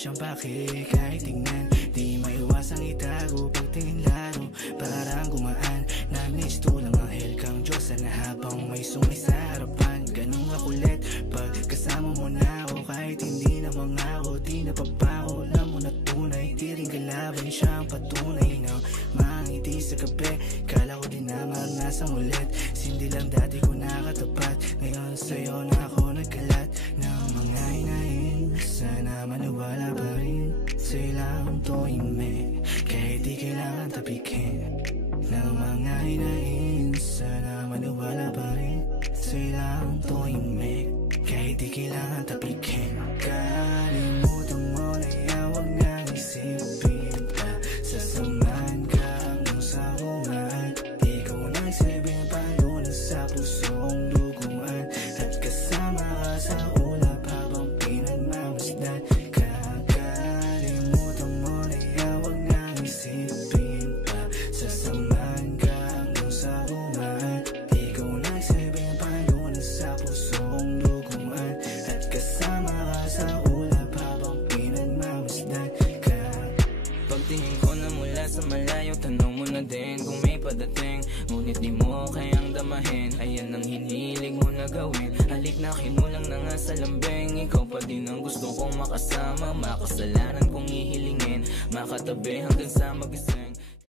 siyang pake kahit tingnan. Di maiwasang itago pagtingin laro, parang gumaan. Namiss tulang anghel kang Diyos na habang may sungay sa harapan. Ganun kakulit pag kasama mo na ako, kahit hindi na mangako, di napapako. Alam mo na tunay, di rin kalaban siya ang patunay ng mga ngiti sa gabi. Kala ko din na maranasan ulit, sindi lang dati ko nakatapat. Ngayon sa'yo na ako nagkalat ng mga hinahin. Sana maniwala pa rin sa'yo lang tuhimik, kahit di kailangan tapikin ng mga hinahin. Sana maniwala pa rin sa'yo lang tuhimik, kahit di kailangan tapikin. Kalimutan mo na yan, wag nang isipin pa. Sasamahan ka hanggang sa hungaan. Ikaw nagsilbing palunan sa pusong duguan, at kasama ka sa ulap habang pinagmamasdan. Kakalimutan mo na yan, wag nang isipin pa. Sasamahan ka hanggang sa hungaan. Ikaw nagsilbing palunan sa pusong duguan, at kasama ka sa ulap habang pinagmamasdan ka. Pagtingin ko na mula sa malayo, tanong mo na din kung may padating, ngunit di mo kayang damahin. Ayan ang hinilig mo na gawin, halik na kinulang na nga sa lambing. Ikaw pa din ang gusto kong makasama, makasalanan kong ihilingin, makatabi hanggang sa magising.